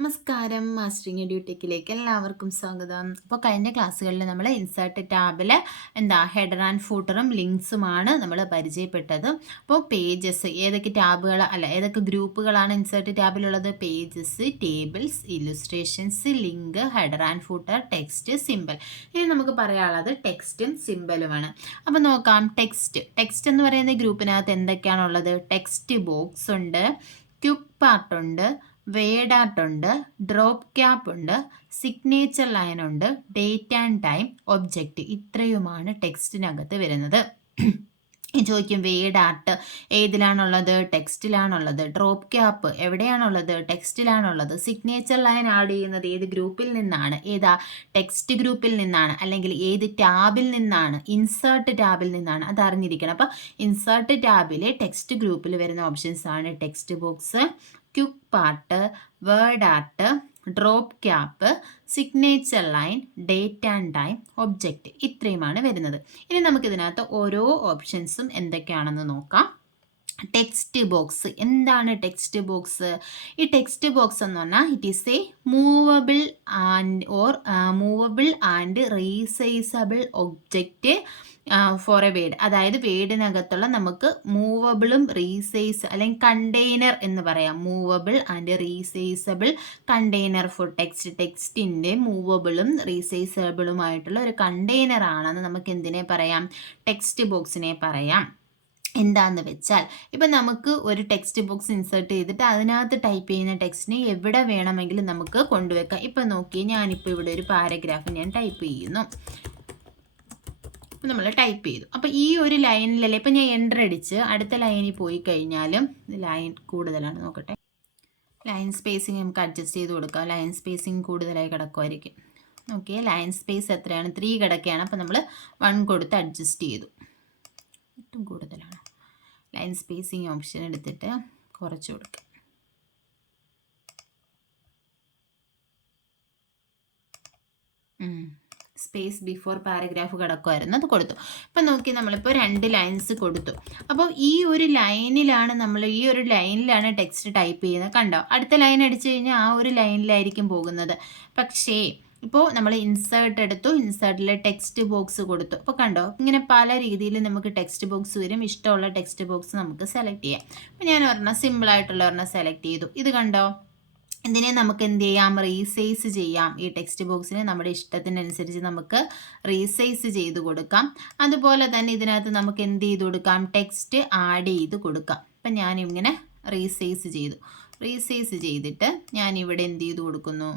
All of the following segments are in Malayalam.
നമസ്കാരം. മാസ്റ്ററിങ് എഡ്യൂടെക്കിലേക്ക് എല്ലാവർക്കും സ്വാഗതം. അപ്പോൾ കഴിഞ്ഞ ക്ലാസ്സുകളിൽ നമ്മൾ ഇൻസേർട്ട് ടാബിൽ ഹെഡർ ആൻഡ് ഫൂട്ടറും ലിങ്ക്സുമാണ് നമ്മൾ പരിചയപ്പെട്ടത്. അപ്പോൾ പേജസ് ഏതൊക്കെ ടാബുകൾ ഏതൊക്കെ ഗ്രൂപ്പുകളാണ് ഇൻസേർട്ട് ടാബിലുള്ളത്? Pages, tables, illustrations, link, header and footer, text, simple. ഇനി നമുക്ക് പറയാനുള്ളത് ടെക്സ്റ്റും സിമ്പിളുമാണ്. അപ്പോൾ നോക്കാം. ടെക്സ്റ്റ് എന്ന് പറയുന്ന ഗ്രൂപ്പിനകത്ത് എന്തൊക്കെയാണുള്ളത്? ടെക്സ്റ്റ് ബോക്സ് ഉണ്ട്, ക്വിക്ക് പാർട്ട് ഉണ്ട്, വേഡ് ആർട്ട് ഉണ്ട്, ഡ്രോപ്പ് ക്യാപ്പ് ഉണ്ട്, സിഗ്നേച്ചർ ലൈൻ ഉണ്ട്, ഡേറ്റ് ആൻഡ് ടൈം, ഒബ്ജക്റ്റ്. ഇത്രയുമാണ് ടെക്സ്റ്റിനകത്ത് വരുന്നത്. ചോദിക്കും വേഡ് ആർട്ട് ഏതിലാണുള്ളത്? ടെക്സ്റ്റിലാണുള്ളത്. ഡ്രോപ്പ് ക്യാപ്പ് എവിടെയാണുള്ളത്? ടെക്സ്റ്റിലാണുള്ളത്. സിഗ്നേച്ചർ ലൈൻ ആഡ് ചെയ്യുന്നത് ഏത് ഗ്രൂപ്പിൽ നിന്നാണ്? ഏതാ? ടെക്സ്റ്റ് ഗ്രൂപ്പിൽ നിന്നാണ്. അല്ലെങ്കിൽ ഏത് ടാബിൽ നിന്നാണ്? ഇൻസേർട്ട് ടാബിൽ നിന്നാണ്. അത് അറിഞ്ഞിരിക്കണം. അപ്പോൾ ഇൻസേർട്ട് ടാബിലെ ടെക്സ്റ്റ് ഗ്രൂപ്പിൽ വരുന്ന ഓപ്ഷൻസ് ആണ് text box, quick part, word art, drop cap, signature line, date and time, object. ഇത്രയുമാണ് വരുന്നത്. ഇനി നമുക്കിതിനകത്ത് ഓരോ ഓപ്ഷൻസും എന്തൊക്കെയാണെന്ന് നോക്കാം. Text box. എന്താണ് ടെക്സ്റ്റ് ബോക്സ്? ഈ ടെക്സ്റ്റ് ബോക്സ് എന്ന് പറഞ്ഞാൽ it is a movable and resizable object for a word. അതായത് വേഡിനകത്തുള്ള നമുക്ക് മൂവബിളും അല്ലെങ്കിൽ കണ്ടെയ്നർ എന്ന് പറയാം. Movable and resizable container for text. ടെക്സ്റ്റിൻ്റെ മൂവബിളും റീസൈസബിളുമായിട്ടുള്ള ഒരു കണ്ടെയ്നർ ആണെന്ന് നമുക്ക് എന്തിനെ പറയാം? ടെക്സ്റ്റ് ബോക്സിനെ പറയാം. എന്താന്ന് വെച്ചാൽ ഇപ്പം നമുക്ക് ഒരു ടെക്സ്റ്റ് ബോക്സ് ഇൻസേർട്ട് ചെയ്തിട്ട് അതിനകത്ത് ടൈപ്പ് ചെയ്യുന്ന ടെക്സ്റ്റിനെ എവിടെ വേണമെങ്കിലും നമുക്ക് കൊണ്ടുവെക്കാം. ഇപ്പം നോക്കി, ഞാനിപ്പോൾ ഇവിടെ ഒരു പാരഗ്രാഫ് ഞാൻ ടൈപ്പ് ചെയ്യുന്നു. നമ്മൾ ടൈപ്പ് ചെയ്തു. അപ്പോൾ ഈ ഒരു ലൈനിലല്ലേ ഇപ്പം ഞാൻ എൻ്റർ അടിച്ച് അടുത്ത ലൈനിൽ പോയി കഴിഞ്ഞാലും ലൈൻ കൂടുതലാണ്. നോക്കട്ടെ, ലൈൻ സ്പേസിങ് നമുക്ക് അഡ്ജസ്റ്റ് ചെയ്ത് കൊടുക്കാം. ലൈൻ സ്പേസിങ് കൂടുതലായി കിടക്കുമായിരിക്കും. ഓക്കെ, ലൈൻ സ്പേസ് എത്രയാണ്? 3 കിടക്കുകയാണ്. അപ്പോൾ നമ്മൾ 1 കൊടുത്ത് അഡ്ജസ്റ്റ് ചെയ്തു. ഒട്ടും കൂടുതലാണ്. ലൈൻ സ്പേസിങ് ഓപ്ഷൻ എടുത്തിട്ട് കുറച്ച് കൊടുക്കുക. സ്പേസ് ബിഫോർ പാരഗ്രാഫ് കിടക്കുമായിരുന്നു, അത് കൊടുത്തു. ഇപ്പം നോക്കി, നമ്മളിപ്പോൾ 2 ലൈൻസ് കൊടുത്തു. അപ്പോൾ ഈ ഒരു ലൈനിലാണ് ടെക്സ്റ്റ് ടൈപ്പ് ചെയ്യുന്നത്. കണ്ടോ? അടുത്ത ലൈൻ അടിച്ചു കഴിഞ്ഞാൽ ആ ഒരു ലൈനിലായിരിക്കും പോകുന്നത്. പക്ഷേ ഇപ്പോൾ നമ്മൾ ഇൻസേർട്ട് എടുത്തു, ഇൻസേർട്ടിൽ ടെക്സ്റ്റ് ബോക്സ് കൊടുത്തു. അപ്പോൾ കണ്ടോ, ഇങ്ങനെ പല രീതിയിൽ നമുക്ക് ടെക്സ്റ്റ് ബോക്സ് വരും. ഇഷ്ടമുള്ള ടെക്സ്റ്റ് ബോക്സ് നമുക്ക് സെലക്ട് ചെയ്യാം. അപ്പോൾ ഞാൻ സിമ്പിളായിട്ടുള്ള ഒരെണ്ണം സെലക്ട് ചെയ്തു. ഇത് കണ്ടോ? ഇതിനെ നമുക്ക് എന്ത് ചെയ്യാം? റീസൈസ് ചെയ്യാം. ഈ ടെക്സ്റ്റ് ബോക്സിനെ നമ്മുടെ ഇഷ്ടത്തിനനുസരിച്ച് നമുക്ക് റീസൈസ് ചെയ്ത് കൊടുക്കാം. അതുപോലെ തന്നെ ഇതിനകത്ത് നമുക്ക് എന്ത് ചെയ്ത് കൊടുക്കാം? ടെക്സ്റ്റ് ആഡ് ചെയ്ത് കൊടുക്കാം. അപ്പം ഞാനിങ്ങനെ റീസൈസ് ചെയ്തു. റീസൈസ് ചെയ്തിട്ട് ഞാനിവിടെ എന്ത് ചെയ്ത് കൊടുക്കുന്നു?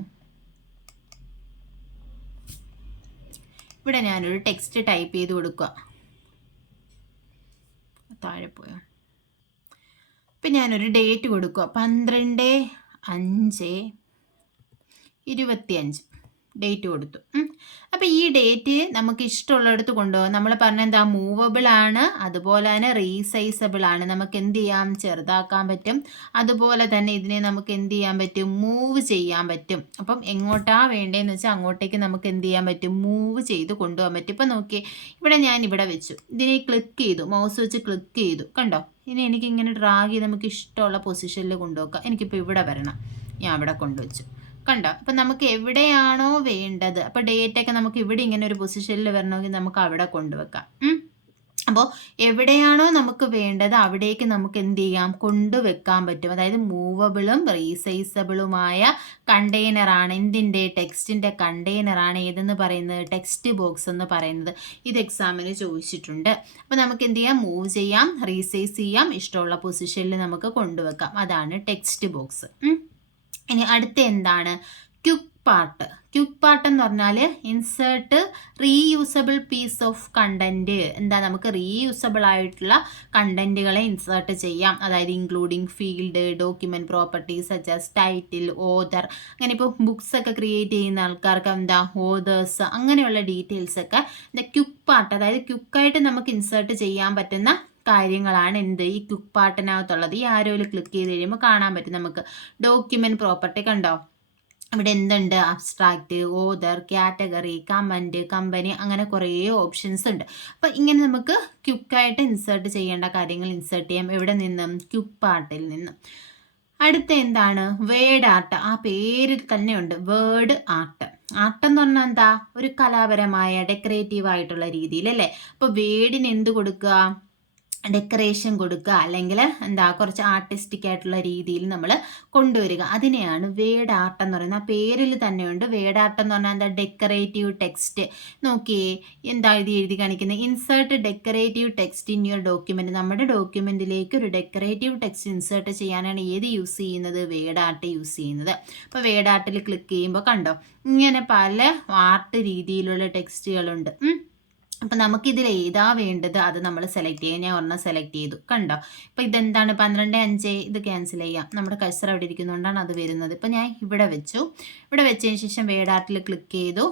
ഇവിടെ ഞാനൊരു ടെക്സ്റ്റ് ടൈപ്പ് ചെയ്ത് കൊടുക്കുക. താഴെ പോയോ? ഇപ്പം ഞാനൊരു ഡേറ്റ് കൊടുക്കുക. 12/5/25 ഡേറ്റ് കൊടുത്തു. അപ്പോൾ ഈ ഡേറ്റ് നമുക്ക് ഇഷ്ടമുള്ളിടത്ത് കൊണ്ടുപോകാം. നമ്മൾ പറഞ്ഞ മൂവബിൾ ആണ്, അതുപോലെ തന്നെ റീസൈസബിൾ ആണ്. നമുക്ക് എന്ത് ചെയ്യാം? ചെറുതാക്കാൻ പറ്റും. അതുപോലെ തന്നെ ഇതിനെ നമുക്ക് എന്ത് ചെയ്യാൻ പറ്റും? മൂവ് ചെയ്യാൻ പറ്റും. അപ്പം എങ്ങോട്ടാണ് വേണ്ടതെന്ന് വെച്ചാൽ അങ്ങോട്ടേക്ക് നമുക്ക് എന്ത് ചെയ്യാൻ പറ്റും? മൂവ് ചെയ്ത് കൊണ്ടുപോകാൻ പറ്റും. ഇപ്പം നോക്കി, ഞാൻ ഇവിടെ വെച്ചു. ഇതിനെ ക്ലിക്ക് ചെയ്തു, മൗസ് വെച്ച് ക്ലിക്ക് ചെയ്തു. കണ്ടോ? ഇനി എനിക്കിങ്ങനെ ഡ്രാഗ് ചെയ്ത് നമുക്ക് ഇഷ്ടമുള്ള പൊസിഷനിൽ കൊണ്ടുവെക്കാം. എനിക്കിപ്പോൾ ഇവിടെ വരണം, ഞാൻ അവിടെ കൊണ്ടുവച്ചു. കണ്ടോ? അപ്പം നമുക്ക് എവിടെയാണോ വേണ്ടത്, അപ്പോൾ ഡേറ്റൊക്കെ നമുക്ക് ഇവിടെ ഇങ്ങനെ ഒരു പൊസിഷനിൽ വരണമെങ്കിൽ നമുക്ക് അവിടെ കൊണ്ടുവെക്കാം. അപ്പോൾ എവിടെയാണോ നമുക്ക് വേണ്ടത് അവിടേക്ക് നമുക്ക് എന്ത് ചെയ്യാം? കൊണ്ടുവെക്കാൻ പറ്റും. അതായത് മൂവബിളും റീസൈസബിളുമായ കണ്ടെയ്നറാണ്. എന്തിൻ്റെ? ടെക്സ്റ്റിൻ്റെ കണ്ടെയ്നറാണ് ഏതെന്ന് പറയുന്നത്? ടെക്സ്റ്റ് ബോക്സ് എന്ന് പറയുന്നത്. ഇത് എക്സാമിന് ചോദിച്ചിട്ടുണ്ട്. അപ്പോൾ നമുക്ക് എന്ത് ചെയ്യാം? മൂവ് ചെയ്യാം, റീസൈസ് ചെയ്യാം, ഇഷ്ടമുള്ള പൊസിഷനിൽ നമുക്ക് കൊണ്ടുവെക്കാം. അതാണ് ടെക്സ്റ്റ് ബോക്സ്. ഇനി അടുത്ത എന്താണ്? Quick part. ക്വിക്ക് പാർട്ട് എന്ന് പറഞ്ഞാൽ insert reusable piece of content. നമുക്ക് റീയൂസബിൾ ആയിട്ടുള്ള കണ്ടന്റുകളെ ഇൻസേർട്ട് ചെയ്യാം. അതായത് including field, document properties such as title, author. അങ്ങനെ ഇപ്പോൾ ബുക്സ് ഒക്കെ ക്രിയേറ്റ് ചെയ്യുന്ന ആൾക്കാർക്ക് ഓതേഴ്സ്, അങ്ങനെയുള്ള ഡീറ്റെയിൽസ് ഒക്കെ ക്വിക്ക് പാർട്ട്, അതായത് ക്വിക്കായിട്ട് നമുക്ക് ഇൻസേർട്ട് ചെയ്യാൻ പറ്റുന്ന കാര്യങ്ങളാണ് ഈ ക്വിക്ക് പാർട്ടിനകത്തുള്ളത്. ഈ ആരോയിൽ ക്ലിക്ക് ചെയ്ത് കഴിയുമ്പോൾ കാണാൻ പറ്റും നമുക്ക് ഡോക്യുമെന്റ് പ്രോപ്പർട്ടി. കണ്ടോ? ഇവിടെ എന്തുണ്ട്? Abstract, author, category, comment, company, അങ്ങനെ കുറേ ഓപ്ഷൻസ് ഉണ്ട്. അപ്പോൾ ഇങ്ങനെ നമുക്ക് ക്വിക്കായിട്ട് ഇൻസേർട്ട് ചെയ്യേണ്ട കാര്യങ്ങൾ ഇൻസേർട്ട് ചെയ്യാം. എവിടെ നിന്നും? ക്വിക്ക് പാർട്ടിൽ നിന്നും. അടുത്ത എന്താണ്? Word art. ആ പേരിൽ തന്നെ ഉണ്ട് വേർഡ് ആർട്ട്. ആർട്ട് എന്ന് പറഞ്ഞാൽ എന്താ? ഒരു കലാപരമായ ഡെക്കറേറ്റീവ് ആയിട്ടുള്ള രീതിയിൽ അല്ലേ. അപ്പോൾ വേർഡിന് എന്ത് കൊടുക്കുക? ഡെക്കറേഷൻ കൊടുക്കുക, അല്ലെങ്കിൽ എന്താ കുറച്ച് ആർട്ടിസ്റ്റിക് ആയിട്ടുള്ള രീതിയിൽ നമ്മൾ കൊണ്ടുവരിക. അതിനെയാണ് വേർഡ് ആർട്ട് എന്ന് പറയുന്നത്. ആ പേരിൽ തന്നെയുണ്ട് വേർഡ് ആർട്ട് എന്ന് പറഞ്ഞാൽ എന്താ? Decorative text. നോക്കിയേ എന്താ എഴുതി കാണിക്കുന്നത്? Insert decorative text in your document. നമ്മുടെ ഡോക്യുമെന്റിലേക്ക് ഒരു ഡെക്കറേറ്റീവ് ടെക്സ്റ്റ് ഇൻസേർട്ട് ചെയ്യാനാണ് ഏത് യൂസ് ചെയ്യുന്നത്? വേർഡ് ആർട്ട് യൂസ് ചെയ്യുന്നത്. അപ്പോൾ വേർഡ് ആർട്ടിൽ ക്ലിക്ക് ചെയ്യുമ്പോൾ കണ്ടോ ഇങ്ങനെ പല ആർട്ട് രീതിയിലുള്ള ടെക്സ്റ്റുകളുണ്ട്. അപ്പം നമുക്കിതിൽ ഏതാ വേണ്ടത് അത് നമ്മൾ സെലക്ട് ചെയ്യുക. ഞാൻ ഒരെണ്ണം സെലക്ട് ചെയ്തു. കണ്ടോ? ഇപ്പം ഇതെന്താണ്? 12:5. ഇത് ക്യാൻസൽ ചെയ്യാം. നമ്മുടെ കഴ്സർ അവിടെ ഇരിക്കുന്നതുകൊണ്ടാണ് അത് വരുന്നത്. ഇപ്പം ഞാൻ ഇവിടെ വെച്ചു. ഇവിടെ വെച്ചതിന് ശേഷം വേർഡ് ആർട്ടിൽ ക്ലിക്ക് ചെയ്തു.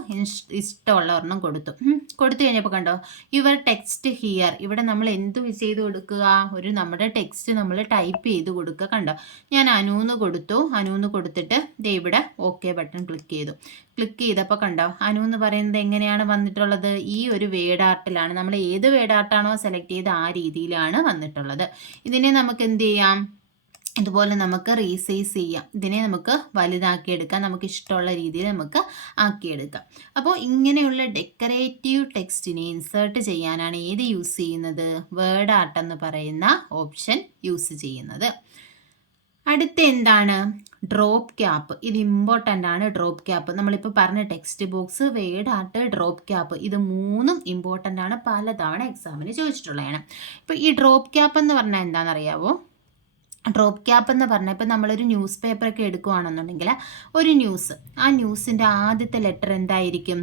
ഇഷ്ടമുള്ള ഒരെണ്ണം കൊടുത്തു. കൊടുത്തു കഴിഞ്ഞപ്പോൾ കണ്ടോ യുവർ ടെക്സ്റ്റ് ഹിയർ. ഇവിടെ നമ്മൾ എന്ത് ചെയ്ത് കൊടുക്കുക? ഒരു നമ്മുടെ ടെക്സ്റ്റ് നമ്മൾ ടൈപ്പ് ചെയ്ത് കൊടുക്കുക. കണ്ടോ? ഞാൻ അനൂന്ന് കൊടുത്തു. അനൂന്ന് കൊടുത്തിട്ട് ദേ ഇവിടെ ഓക്കെ ബട്ടൺ ക്ലിക്ക് ചെയ്തു. ക്ലിക്ക് ചെയ്തപ്പോൾ കണ്ടോ അനു എന്ന് പറയുന്നത് എങ്ങനെയാണ് വന്നിട്ടുള്ളത്? ഈ ഒരു വേർഡ് ആർട്ടിലാണ്. നമ്മൾ ഏത് വേർഡ് ആർട്ടാണോ സെലക്ട് ചെയ്ത് ആ രീതിയിലാണ് വന്നിട്ടുള്ളത്. ഇതിനെ നമുക്ക് എന്ത് ചെയ്യാം? ഇതുപോലെ നമുക്ക് റീസൈസ് ചെയ്യാം. ഇതിനെ നമുക്ക് വലുതാക്കിയെടുക്കാം. നമുക്ക് ഇഷ്ടമുള്ള രീതിയിൽ നമുക്ക് ആക്കിയെടുക്കാം. അപ്പോൾ ഇങ്ങനെയുള്ള ഡെക്കറേറ്റീവ് ടെക്സ്റ്റിനെ ഇൻസേർട്ട് ചെയ്യാനാണ് ഏത് യൂസ് ചെയ്യുന്നത്? വേർഡ് ആർട്ട് എന്ന് പറയുന്ന ഓപ്ഷൻ യൂസ് ചെയ്യുന്നത്. അടുത്ത എന്താണ്? Drop cap. ഇത് ഇമ്പോർട്ടൻ്റ് ആണ്. ഡ്രോപ്പ് ക്യാപ്പ് നമ്മളിപ്പോൾ പറഞ്ഞ text box, word art, drop cap ഇത് മൂന്നും ഇമ്പോർട്ടൻ്റ് ആണ്. പലതവണ എക്സാമിന് ചോദിച്ചിട്ടുള്ളതാണ്. ഇപ്പോൾ ഈ ഡ്രോപ്പ് ക്യാപ്പ് എന്ന് പറഞ്ഞാൽ എന്താണെന്നറിയാവോ? ഡ്രോപ്പ് ക്യാപ്പ് എന്ന് പറഞ്ഞാൽ ഇപ്പോൾ നമ്മളൊരു ന്യൂസ് പേപ്പറൊക്കെ എടുക്കുകയാണെന്നുണ്ടെങ്കിൽ ഒരു ന്യൂസ്, ആ ന്യൂസിൻ്റെ ആദ്യത്തെ ലെറ്റർ എന്തായിരിക്കും?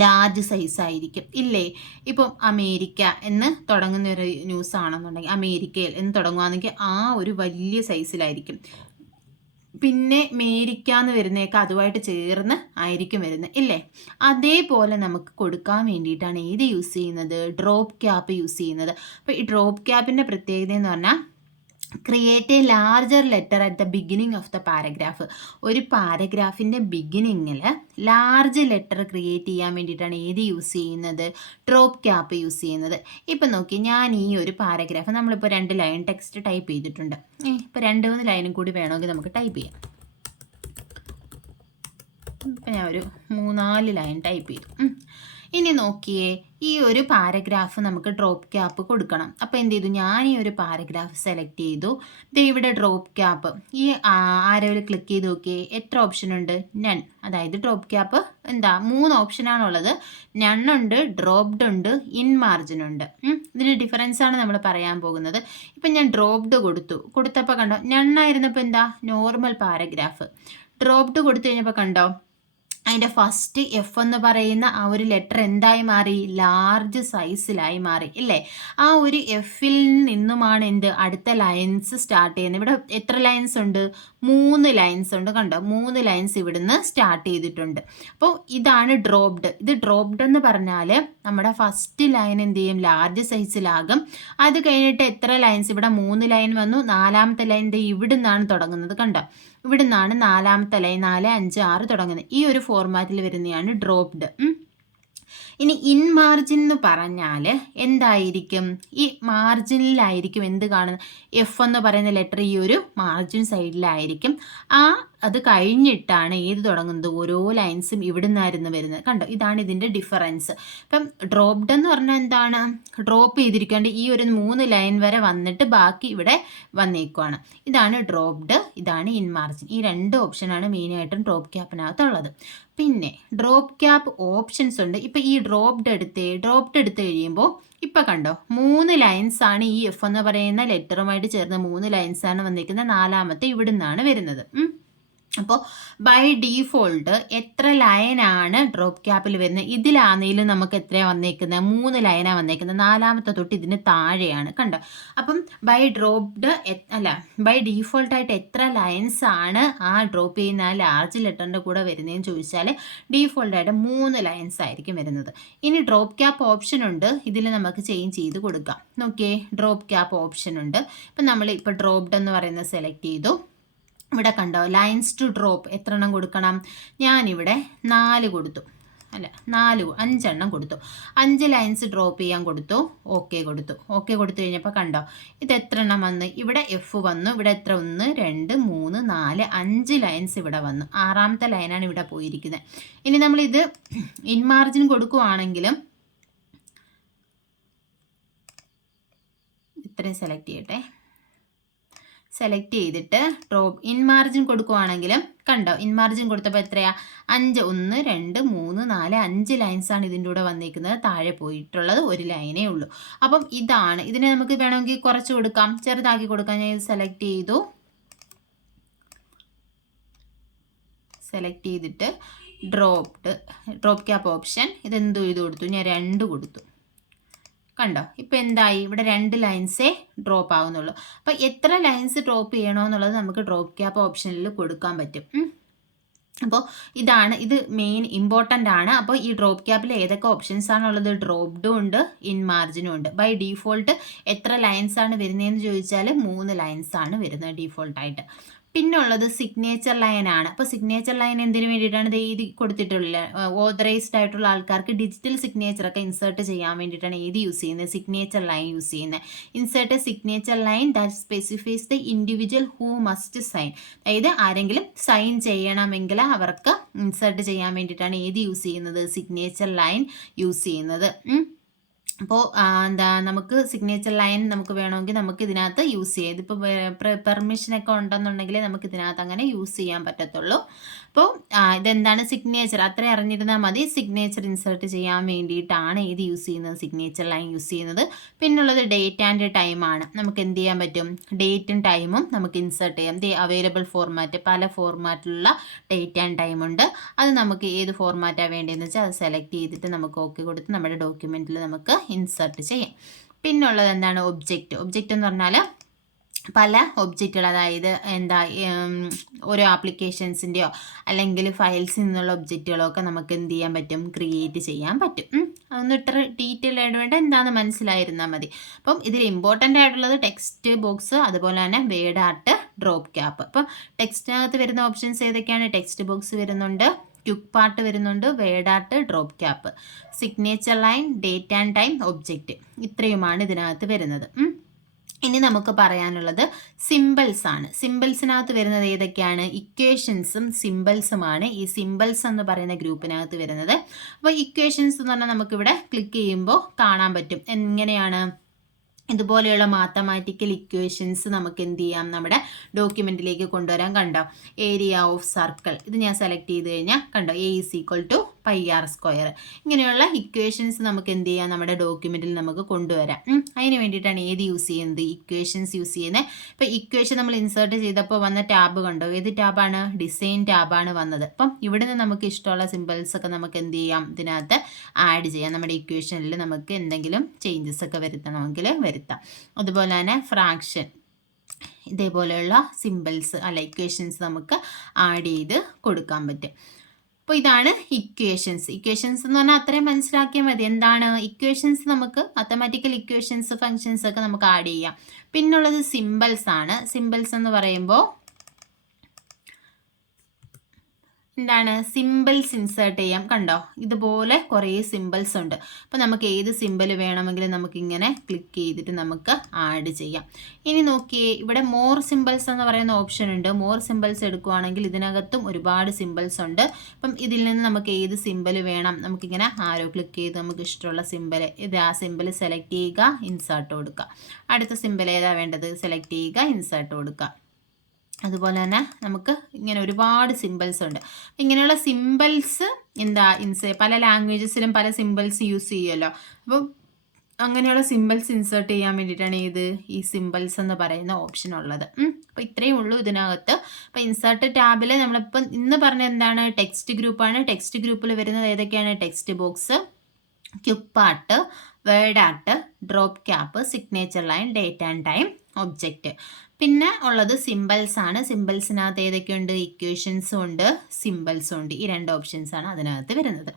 ലാർജ് സൈസ് ആയിരിക്കും ഇല്ലേ? ഇപ്പം അമേരിക്ക എന്ന് തുടങ്ങുന്ന ഒരു ന്യൂസ് ആണെന്നുണ്ടെങ്കിൽ, അമേരിക്കയിൽ എന്ന് തുടങ്ങുകയാണെങ്കിൽ ആ ഒരു വലിയ സൈസിലായിരിക്കും. പിന്നെ മേരിക്ക എന്ന് വരുന്നതൊക്കെ അതുമായിട്ട് ചേർന്ന് ആയിരിക്കും വരുന്നത് ഇല്ലേ? അതേപോലെ നമുക്ക് കൊടുക്കാൻ വേണ്ടിയിട്ടാണ് ഏത് യൂസ് ചെയ്യുന്നത്? ഡ്രോപ്പ് ക്യാപ്പ് യൂസ് ചെയ്യുന്നത്. അപ്പോൾ ഈ ഡ്രോപ്പ് ക്യാപ്പിൻ്റെ പ്രത്യേകത എന്ന് പറഞ്ഞാൽ create A larger letter at the beginning of the paragraph. ഒരു പാരഗ്രാഫിൻ്റെ ബിഗിനിങ്ങിൽ ലാർജ് ലെറ്റർ ക്രിയേറ്റ് ചെയ്യാൻ വേണ്ടിയിട്ടാണ് ഏത് യൂസ് ചെയ്യുന്നത്? ഡ്രോപ്പ് ക്യാപ്പ് യൂസ് ചെയ്യുന്നത്. ഇപ്പം നോക്കി, ഞാൻ ഈ ഒരു പാരഗ്രാഫ് നമ്മളിപ്പോൾ 2 ലൈൻ ടെക്സ്റ്റ് ടൈപ്പ് ചെയ്തിട്ടുണ്ട്. ഇപ്പോൾ 2-3 ലൈനും കൂടി വേണമെങ്കിൽ നമുക്ക് ടൈപ്പ് ചെയ്യാം. ഇപ്പം ഞാൻ ഒരു 3-4 ലൈൻ ടൈപ്പ് ചെയ്തു. ഇനി നോക്കിയേ, ഈ ഒരു പാരഗ്രാഫ് നമുക്ക് ഡ്രോപ്പ് ക്യാപ്പ് കൊടുക്കണം. അപ്പോൾ എന്ത് ചെയ്തു? ഞാൻ ഈ ഒരു പാരഗ്രാഫ് സെലക്ട് ചെയ്തു. ദേ ഇവിടെ ഡ്രോപ്പ് ക്യാപ്പ് ഈ ആരോയിൽ ക്ലിക്ക് ചെയ്ത് നോക്കിയേ, എത്ര ഓപ്ഷൻ ഉണ്ട്? നൺ. അതായത് ഡ്രോപ്പ് ക്യാപ്പ് എന്താ 3 ഓപ്ഷനാണുള്ളത്. നൺ ഉണ്ട്, ഡ്രോപ്ഡ് ഉണ്ട്, ഇൻ മാർജിൻ ഉണ്ട്. ഇതിൻ്റെ ഡിഫറൻസ് ആണ് നമ്മൾ പറയാൻ പോകുന്നത്. ഇപ്പം ഞാൻ ഡ്രോപ്ഡ് കൊടുത്തപ്പോൾ കണ്ടോ നണ്ണായിരുന്നപ്പോൾ എന്താ നോർമൽ പാരഗ്രാഫ്. ഡ്രോപ്ഡ് കൊടുത്തു കഴിഞ്ഞപ്പോൾ കണ്ടോ അതിൻ്റെ ഫസ്റ്റ് എഫ് എന്ന് പറയുന്ന ആ ഒരു ലെറ്റർ എന്തായി മാറി? ലാർജ് സൈസിലായി മാറി ഇല്ലേ? ആ ഒരു എഫിൽ നിന്നുമാണ് എന്ത് അടുത്ത ലൈൻസ് സ്റ്റാർട്ട് ചെയ്യുന്നത്. ഇവിടെ എത്ര ലൈൻസ് ഉണ്ട്? 3 ലൈൻസ് ഉണ്ട്. കണ്ടോ 3 ലൈൻസ് ഇവിടുന്ന് സ്റ്റാർട്ട് ചെയ്തിട്ടുണ്ട്. അപ്പോൾ ഇതാണ് ഡ്രോപ്ഡ്. ഇത് ഡ്രോപ്ഡ് എന്ന് പറഞ്ഞാൽ നമ്മുടെ ഫസ്റ്റ് ലൈൻ എന്ത് ചെയ്യും? ലാർജ് സൈസിലാകും. അത് കഴിഞ്ഞിട്ട് എത്ര ലൈൻസ്? ഇവിടെ 3 ലൈൻ വന്നു. 4ാമത്തെ ലൈൻ ഇവിടുന്നാണ് തുടങ്ങുന്നത്. കണ്ടോ ഇവിടുന്നാണ് 4ാമത്തെ ലൈൻ 4, 5, 6 തുടങ്ങുന്നത്. ഈ ഒരു ഫോർമാറ്റിൽ വരുന്നതാണ് ഡ്രോപ്ഡ്. ഇനി ഇൻ മാർജിൻ എന്ന് പറഞ്ഞാൽ എന്തായിരിക്കും? ഈ മാർജിനിലായിരിക്കും എന്ത് കാണുന്നത്? എഫ് എന്ന് പറയുന്ന ലെറ്റർ ഈ ഒരു മാർജിൻ സൈഡിലായിരിക്കും. അത് കഴിഞ്ഞിട്ടാണ് ഏത് തുടങ്ങുന്നത്? ഓരോ ലൈൻസും ഇവിടെ നിന്നായിരുന്നു വരുന്നത്. കണ്ടോ ഇതാണ് ഇതിൻ്റെ ഡിഫറൻസ്. ഇപ്പം ഡ്രോപ്ഡ് എന്ന് പറഞ്ഞാൽ എന്താണ്? ഡ്രോപ്പ് ചെയ്തിരിക്കേണ്ട ഈ ഒരു 3 ലൈൻ വരെ വന്നിട്ട് ബാക്കി ഇവിടെ വന്നേക്കുവാണ്. ഇതാണ് ഡ്രോപ്ഡ്, ഇതാണ് ഇൻ മാർജിൻ. ഈ 2 ഓപ്ഷനാണ് മെയിനായിട്ടും ഡ്രോപ്പ് ക്യാപ്പിനകത്തുള്ളത്. പിന്നെ ഡ്രോപ്പ് ക്യാപ്പ് ഓപ്ഷൻസ് ഉണ്ട്. ഇപ്പം ഈ ഡ്രോപ്ഡ് എടുത്ത് കഴിയുമ്പോൾ ഇപ്പം കണ്ടോ 3 ലൈൻസ് ആണ് ഈ എഫ് എന്ന് പറയുന്ന ലെറ്ററുമായിട്ട് ചേർന്ന് 3 ലൈൻസ് ആണ് വന്നിരിക്കുന്നത്. 4ാമത്തെ ഇവിടുന്നാണ് വരുന്നത്. അപ്പോൾ ബൈ ഡീഫോൾട്ട് എത്ര ലൈനാണ് ഡ്രോപ്പ് ക്യാപ്പിൽ വരുന്നത്? ഇതിലാണെങ്കിലും നമുക്ക് എത്രയാണ് വന്നേക്കുന്നത്? 3 ലൈനാണ് വന്നേക്കുന്നത്. 4ാമത്തെ തൊട്ട് ഇതിന് താഴെയാണ്. കണ്ടോ അപ്പം ബൈ ഡീഫോൾട്ടായിട്ട് എത്ര ലൈൻസ് ആണ് ആ ഡ്രോപ്പ് ചെയ്യുന്ന ആ ലാർജ് ലെറ്ററിൻ്റെ കൂടെ വരുന്നതെന്ന് ചോദിച്ചാൽ ഡീഫോൾട്ടായിട്ട് 3 ലൈൻസ് ആയിരിക്കും വരുന്നത്. ഇനി ഡ്രോപ്പ് ക്യാപ്പ് ഓപ്ഷൻ ഉണ്ട്. ഇതിൽ നമുക്ക് ചേഞ്ച് ചെയ്ത് കൊടുക്കാം. നോക്കിയേ ഡ്രോപ്പ് ക്യാപ്പ് ഓപ്ഷൻ ഉണ്ട്. ഇപ്പം നമ്മൾ ഇപ്പോൾ ഡ്രോപ്ഡ് എന്ന് പറയുന്നത് സെലക്ട് ചെയ്തു. ഇവിടെ കണ്ടോ ലൈൻസ് ടു ഡ്രോപ്പ് എത്ര എണ്ണം കൊടുക്കണം? ഞാനിവിടെ 4 കൊടുത്തു. അല്ല 5 കൊടുത്തു. 5 ലൈൻസ് ഡ്രോപ്പ് ചെയ്യാൻ കൊടുത്തു. ഓക്കെ കൊടുത്തു. ഓക്കെ കൊടുത്തു കഴിഞ്ഞപ്പോൾ കണ്ടോ ഇത് എത്ര എണ്ണം വന്ന്? ഇവിടെ എഫ് വന്നു. ഇവിടെ എത്ര? 1 2 3 4 5 ലൈൻസ് ഇവിടെ വന്നു. 6ാമത്തെ ലൈനാണ് ഇവിടെ പോയിരിക്കുന്നത്. ഇനി നമ്മളിത് ഇൻ മാർജിൻ കൊടുക്കുവാണെങ്കിലും ഇത്രയും സെലക്ട് ചെയ്യട്ടെ. സെലക്ട് ചെയ്തിട്ട് ഡ്രോപ്പ് ഇൻ മാർജിൻ കൊടുക്കുവാണെങ്കിലും കണ്ടോ ഇൻ മാർജിൻ കൊടുത്തപ്പോൾ എത്രയാ? 5 1 2 3 4 5 ലൈൻസാണ് ഇതിൻ്റെ കൂടെ വന്നിരിക്കുന്നത്. താഴെ പോയിട്ടുള്ളത് ഒരു ലൈനേ ഉള്ളൂ. അപ്പം ഇതാണ്. ഇതിനെ നമുക്ക് വേണമെങ്കിൽ കുറച്ച് കൊടുക്കാം, ചെറുതാക്കി കൊടുക്കാം. ഞാൻ ഇത് സെലക്ട് ചെയ്തു. സെലക്ട് ചെയ്തിട്ട് ഡ്രോപ്പ് ക്യാപ്പ് ഓപ്ഷൻ ഇതെന്തോ ഇത് കൊടുത്തു. ഞാൻ 2 കൊടുത്തു. കണ്ടോ ഇപ്പം എന്തായി? ഇവിടെ 2 ലൈൻസേ ഡ്രോപ്പ് ആവുന്നുള്ളൂ. അപ്പോൾ എത്ര ലൈൻസ് ഡ്രോപ്പ് ചെയ്യണമെന്നുള്ളത് നമുക്ക് ഡ്രോപ്പ് ക്യാപ്പ് ഓപ്ഷനിൽ കൊടുക്കാൻ പറ്റും. അപ്പോൾ ഇതാണ്, ഇത് മെയിൻ ഇമ്പോർട്ടൻ്റ് ആണ്. അപ്പോൾ ഈ ഡ്രോപ്പ് ക്യാപ്പിൽ ഏതൊക്കെ ഓപ്ഷൻസ് ആണുള്ളത്? ഡ്രോപ്ഡും ഉണ്ട്, ഇൻ മാർജിനും ഉണ്ട്. ബൈ ഡീഫോൾട്ട് എത്ര ലൈൻസ് ആണ് വരുന്നതെന്ന് ചോദിച്ചാൽ 3 ലൈൻസ് ആണ് വരുന്നത് ഡീഫോൾട്ടായിട്ട്. പിന്നുള്ളത് സിഗ്നേച്ചർ ലൈൻ ആണ്. അപ്പോൾ സിഗ്നേച്ചർ ലൈൻ എന്തിനു വേണ്ടിയിട്ടാണ്? ഇത് കൊടുത്തിട്ടുള്ള ഓതറൈസ്ഡ് ആയിട്ടുള്ള ആൾക്കാർക്ക് ഡിജിറ്റൽ സിഗ്നേച്ചറൊക്കെ ഇൻസേർട്ട് ചെയ്യാൻ വേണ്ടിയിട്ടാണ് ഏത് യൂസ് ചെയ്യുന്നത്? സിഗ്നേച്ചർ ലൈൻ യൂസ് ചെയ്യുന്നത്. Insert signature line that specifies the individual who must sign. അതായത് ആരെങ്കിലും സൈൻ ചെയ്യണമെങ്കിൽ അവർക്ക് ഇൻസേർട്ട് ചെയ്യാൻ വേണ്ടിയിട്ടാണ് ഏത് യൂസ് ചെയ്യുന്നത്? സിഗ്നേച്ചർ ലൈൻ യൂസ് ചെയ്യുന്നത്. അപ്പോൾ നമുക്ക് സിഗ്നേച്ചർ ലൈൻ നമുക്ക് വേണമെങ്കിൽ നമുക്ക് ഇതിനകത്ത് യൂസ് ചെയ്യാം. ഇതിപ്പോൾ പെർമിഷനൊക്കെ ഉണ്ടെന്നുണ്ടെങ്കിൽ നമുക്ക് ഇതിനകത്ത് അങ്ങനെ യൂസ് ചെയ്യാൻ പറ്റത്തുള്ളൂ. അപ്പോൾ ഇതെന്താണ്? സിഗ്നേച്ചർ അത്രയും അറിഞ്ഞിരുന്നാൽ മതി. സിഗ്നേച്ചർ ഇൻസേർട്ട് ചെയ്യാൻ വേണ്ടിയിട്ടാണ് ഇത് യൂസ് ചെയ്യുന്നത്, സിഗ്നേച്ചർ ലൈൻ യൂസ് ചെയ്യുന്നത്. പിന്നുള്ളത് ഡേറ്റ് ആൻഡ് ടൈമാണ്. നമുക്ക് എന്ത് ചെയ്യാൻ പറ്റും? ഡേറ്റും ടൈമും നമുക്ക് ഇൻസേർട്ട് ചെയ്യാം. അവൈലബിൾ ഫോർമാറ്റ്, പല ഫോർമാറ്റിലുള്ള ഡേറ്റ് ആൻഡ് ടൈം ഉണ്ട്. അത് നമുക്ക് ഏത് ഫോർമാറ്റാണ് വേണ്ടതെന്ന് വെച്ചാൽ അത് സെലക്ട് ചെയ്തിട്ട് നമുക്ക് ഓക്കെ കൊടുത്ത് നമ്മുടെ ഡോക്യുമെൻറ്റിൽ നമുക്ക് ഇൻസേർട്ട് ചെയ്യാം. പിന്നുള്ളത് എന്താണ്? ഒബ്ജക്റ്റ് എന്ന് പറഞ്ഞാൽ പല ഒബ്ജക്റ്റുകൾ, അതായത് ഓരോ ആപ്ലിക്കേഷൻസിൻ്റെയോ അല്ലെങ്കിൽ ഫയൽസിൽ നിന്നുള്ള ഒബ്ജക്റ്റുകളൊക്കെ നമുക്ക് എന്ത് ചെയ്യാൻ പറ്റും? ക്രിയേറ്റ് ചെയ്യാൻ പറ്റും. അതൊന്നും ഇത്ര ഡീറ്റെയിൽ ആയിട്ട് വേണ്ട, എന്താണെന്ന് മനസ്സിലായിരുന്നാൽ മതി. അപ്പം ഇതിൽ ഇമ്പോർട്ടൻ്റ് ആയിട്ടുള്ളത് ടെക്സ്റ്റ് ബോക്സ്, അതുപോലെ തന്നെ വേഡ് ആർട്ട്, ഡ്രോപ്പ് ക്യാപ്പ്. അപ്പം ടെക്സ്റ്റിനകത്ത് വരുന്ന ഓപ്ഷൻസ് ഏതൊക്കെയാണ്? ടെക്സ്റ്റ് ബോക്സ് വരുന്നുണ്ട്, ക്വിക്ക് പാർട്ട് വരുന്നുണ്ട്, word art, drop cap, signature line, date and time, object. ഇത്രയുമാണ് ഇതിനകത്ത് വരുന്നത്. ഇനി നമുക്ക് പറയാനുള്ളത് സിമ്പിൾസ് ആണ്. സിമ്പിൾസിനകത്ത് വരുന്നത് ഏതൊക്കെയാണ്? ഇക്വേഷൻസും സിമ്പിൾസുമാണ് ഈ സിമ്പിൾസ് എന്ന് പറയുന്ന ഗ്രൂപ്പിനകത്ത് വരുന്നത്. അപ്പോൾ ഇക്വേഷൻസ് എന്ന് പറഞ്ഞാൽ നമുക്കിവിടെ ക്ലിക്ക് ചെയ്യുമ്പോൾ കാണാൻ പറ്റും. എങ്ങനെയാണ്? ഇതുപോലെയുള്ള മാത്തമാറ്റിക്കൽ ഇക്വേഷൻസ് നമുക്ക് എന്ത് ചെയ്യാം? നമ്മുടെ ഡോക്യുമെൻറ്റിലേക്ക് കൊണ്ടുവരാൻ. കണ്ടോ ഏരിയ ഓഫ് സർക്കിൾ, ഇത് ഞാൻ സെലക്ട് ചെയ്ത് കഴിഞ്ഞാൽ കണ്ടോ A = πr². ഇങ്ങനെയുള്ള ഇക്വേഷൻസ് നമുക്ക് എന്ത് ചെയ്യാം? നമ്മുടെ ഡോക്യുമെൻറ്റിൽ നമുക്ക് കൊണ്ടുവരാം. അതിന് വേണ്ടിയിട്ടാണ് ഏത് യൂസ് ചെയ്യുന്നത്? ഇക്വേഷൻസ് യൂസ് ചെയ്യുന്നത്. ഇപ്പോൾ ഇക്വേഷൻ നമ്മൾ ഇൻസേർട്ട് ചെയ്തപ്പോൾ വന്ന ടാബ് കണ്ടോ? ഏത് ടാബാണ്? ഡിസൈൻ ടാബാണ് വന്നത്. അപ്പം ഇവിടെ നിന്ന് നമുക്ക് ഇഷ്ടമുള്ള സിമ്പിൾസ് ഒക്കെ നമുക്ക് എന്ത് ചെയ്യാം? ഇതിനകത്ത് ആഡ് ചെയ്യാം. നമ്മുടെ ഇക്വേഷനിൽ നമുക്ക് എന്തെങ്കിലും ചേഞ്ചസ് ഒക്കെ വരുത്തണമെങ്കിൽ വരുത്താം. അതുപോലെ തന്നെ ഫ്രാക്ഷൻ, ഇതേപോലെയുള്ള സിമ്പിൾസ് അല്ല ഇക്വേഷൻസ് നമുക്ക് ആഡ് ചെയ്ത് കൊടുക്കാൻ പറ്റും. അപ്പോൾ ഇതാണ് ഇക്വേഷൻസ്. ഇക്വേഷൻസ് എന്ന് പറഞ്ഞാൽ അത്രയും മനസ്സിലാക്കിയാൽ മതി. എന്താണ് ഇക്വേഷൻസ്? നമുക്ക് മാത്തമാറ്റിക്കൽ ഇക്വേഷൻസ്, ഫങ്ഷൻസ് ഒക്കെ നമുക്ക് ആഡ് ചെയ്യാം. പിന്നുള്ളത് സിമ്പിൾസ് ആണ്. സിമ്പിൾസ് എന്ന് പറയുമ്പോൾ എന്താണ്? സിമ്പിൾസ് ഇൻസേർട്ട് ചെയ്യാം. കണ്ടോ ഇതുപോലെ കുറേ സിമ്പിൾസ് ഉണ്ട്. അപ്പോൾ നമുക്ക് ഏത് സിമ്പിൾ വേണമെങ്കിലും നമുക്കിങ്ങനെ ക്ലിക്ക് ചെയ്തിട്ട് നമുക്ക് ആഡ് ചെയ്യാം. ഇനി നോക്കിയേ, ഇവിടെ മോർ സിമ്പിൾസ് എന്ന് പറയുന്ന ഓപ്ഷൻ ഉണ്ട്. മോർ സിമ്പിൾസ് എടുക്കുകയാണെങ്കിൽ ഇതിനകത്തും ഒരുപാട് സിമ്പിൾസ് ഉണ്ട്. അപ്പം ഇതിൽ നിന്ന് നമുക്ക് ഏത് സിമ്പിൾ വേണം നമുക്കിങ്ങനെ ആരോ ക്ലിക്ക് ചെയ്ത് നമുക്ക് ഇഷ്ടമുള്ള സിമ്പിൾ, ഇത് ആ സിമ്പിൾ സെലക്ട് ചെയ്യുക, ഇൻസേർട്ട് കൊടുക്കുക. അടുത്ത സിമ്പിൾ ഏതാ വേണ്ടത്? സെലക്ട് ചെയ്യുക, ഇൻസേർട്ട് കൊടുക്കുക. അതുപോലെ തന്നെ നമുക്ക് ഇങ്ങനെ ഒരുപാട് സിമ്പിൾസ് ഉണ്ട്. ഇങ്ങനെയുള്ള സിമ്പിൾസ് പല ലാംഗ്വേജസിലും പല സിമ്പിൾസ് യൂസ് ചെയ്യുമല്ലോ. അപ്പം അങ്ങനെയുള്ള സിമ്പിൾസ് ഇൻസേർട്ട് ചെയ്യാൻ വേണ്ടിയിട്ടാണ് ഈ സിമ്പിൾസ് എന്ന് പറയുന്ന ഓപ്ഷൻ ഉള്ളത്. അപ്പോൾ ഇത്രയും ഉള്ളൂ ഇതിനകത്ത്. അപ്പോൾ ഇൻസേർട്ട് ടാബിൽ നമ്മളിപ്പം ഇന്ന് പറഞ്ഞ എന്താണ്? ടെക്സ്റ്റ് ഗ്രൂപ്പാണ്. ടെക്സ്റ്റ് ഗ്രൂപ്പിൽ വരുന്നത് ഏതൊക്കെയാണ്? Text box, quick part, word art, drop cap, signature line, date and time, object. പിന്നെ ഉള്ളത് സിമ്പിൾസ് ആണ്. സിമ്പിൾസിനകത്ത് ഏതൊക്കെയുണ്ട്? ഇക്വേഷൻസും ഉണ്ട്, സിമ്പിൾസും ഉണ്ട്. ഈ 2 ഓപ്ഷൻസ് ആണ് അതിനകത്ത് വരുന്നത്.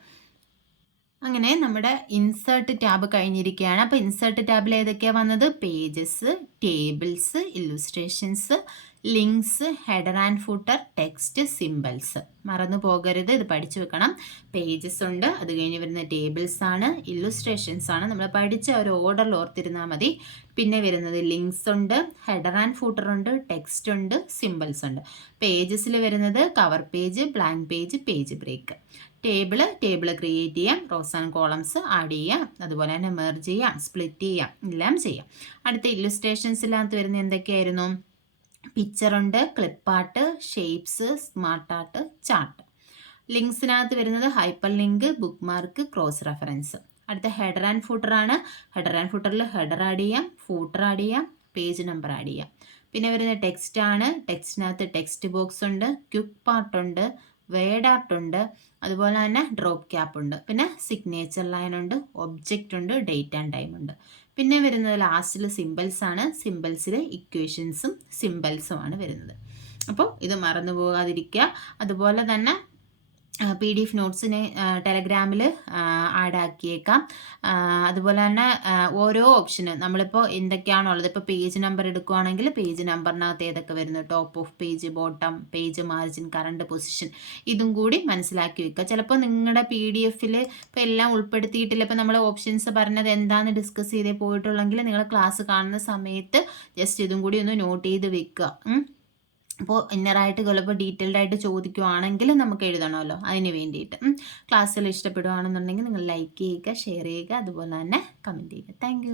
അങ്ങനെ നമ്മുടെ ഇൻസേർട്ട് ടാബ് കഴിഞ്ഞിരിക്കുകയാണ്. അപ്പോൾ ഇൻസേർട്ട് ടാബിൽ ഏതൊക്കെയാണ് വന്നത്? Pages, tables, illustrations, links, header and footer, text, symbols. മറന്നു പോകരുത്, ഇത് പഠിച്ചു വെക്കണം. പേജസ് ഉണ്ട്, അത് കഴിഞ്ഞ് വരുന്ന ടേബിൾസ് ആണ്, ഇല്ലുസ്ട്രേഷൻസ് ആണ്. നമ്മൾ പഠിച്ച ഒരു ഓർഡറിൽ ഓർത്തിരുന്നാൽ മതി. പിന്നെ വരുന്നത് ലിങ്ക്സ് ഉണ്ട്, ഹെഡർ ആൻഡ് ഫൂട്ടർ ഉണ്ട്, ടെക്സ്റ്റ് ഉണ്ട്, സിമ്പിൾസ് ഉണ്ട്. പേജസിൽ വരുന്നത് cover page, blank page, page break. Table create ചെയ്യാം, റോസ് ആൻഡ് കോളംസ് ആഡ് ചെയ്യാം, അതുപോലെ തന്നെ മെർജ് ചെയ്യാം, സ്പ്ലിറ്റ് ചെയ്യാം, എല്ലാം ചെയ്യാം. അടുത്ത ഇല്ലുസ്ട്രേഷൻസിനകത്ത് വരുന്ന എന്തൊക്കെയായിരുന്നു? പിക്ചറുണ്ട്, clip art, shapes, smart art, chart. ലിങ്ക്സിനകത്ത് വരുന്നത് hyper link, book mark, cross reference. അടുത്ത ഹെഡർ ആൻഡ് ഫൂട്ടർ ആണ്. ഹെഡർ ആൻഡ് ഫൂട്ടറിൽ ഹെഡർ ആഡ് ചെയ്യാം, ഫൂട്ടർ ആഡ് ചെയ്യാം, പേജ് നമ്പർ ആഡ് ചെയ്യാം. പിന്നെ വരുന്ന ടെക്സ്റ്റ് ആണ്. ടെക്സ്റ്റിനകത്ത് ടെക്സ്റ്റ് ബോക്സ് ഉണ്ട്, ക്വിക്ക് പാർട്ട് ഉണ്ട്, വേഡ് ആർട്ട് ഉണ്ട്, അതുപോലെ തന്നെ ഡ്രോപ്പ് ക്യാപ്പ് ഉണ്ട്, പിന്നെ സിഗ്നേച്ചർ ലൈൻ ഉണ്ട്, ഒബ്ജക്റ്റ് ഉണ്ട്, ഡേറ്റ് ആൻഡ് ടൈം ഉണ്ട്. പിന്നെ വരുന്നത് ലാസ്റ്റിൽ സിമ്പിൾസ് ആണ്. സിമ്പിൾസിൽ ഇക്വേഷൻസും സിമ്പിൾസും ആണ് വരുന്നത്. അപ്പോൾ ഇത് മറന്നു പോകാതിരിക്കുക. അതുപോലെ തന്നെ PDF നോട്ട്സിനെ ടെലഗ്രാമിൽ ആഡ് ആക്കിയേക്കാം. അതുപോലെ തന്നെ ഓരോ ഓപ്ഷന് നമ്മളിപ്പോൾ എന്തൊക്കെയാണുള്ളത്, ഇപ്പോൾ പേജ് നമ്പർ എടുക്കുകയാണെങ്കിൽ പേജ് നമ്പറിനകത്ത് ഏതൊക്കെ വരുന്നു, top of page, bottom page, margin, current position, ഇതും കൂടി മനസ്സിലാക്കി വെക്കുക. ചിലപ്പോൾ നിങ്ങളുടെ PDFൽ ഇപ്പോൾ എല്ലാം ഉൾപ്പെടുത്തിയിട്ടില്ല. ഇപ്പോൾ നമ്മൾ ഓപ്ഷൻസ് പറഞ്ഞത് എന്താണെന്ന് ഡിസ്കസ് ചെയ്തേ പോയിട്ടുള്ളെങ്കിൽ നിങ്ങൾ ക്ലാസ് കാണുന്ന സമയത്ത് ജസ്റ്റ് ഇതും കൂടി ഒന്ന് നോട്ട് ചെയ്ത് വെക്കുക. അപ്പോൾ ഇന്നറായിട്ട് ചിലപ്പോൾ ഡീറ്റെയിൽഡ് ആയിട്ട് ചോദിക്കുവാണെങ്കിൽ നമുക്ക് എഴുതണമല്ലോ, അതിന് വേണ്ടിയിട്ട്. ക്ലാസ്സിൽ ഇഷ്ടപ്പെടുകയാണെന്നുണ്ടെങ്കിൽ നിങ്ങൾ ലൈക്ക് ചെയ്യുക, ഷെയർ ചെയ്യുക, അതുപോലെ തന്നെ കമൻറ്റ് ചെയ്യുക. താങ്ക്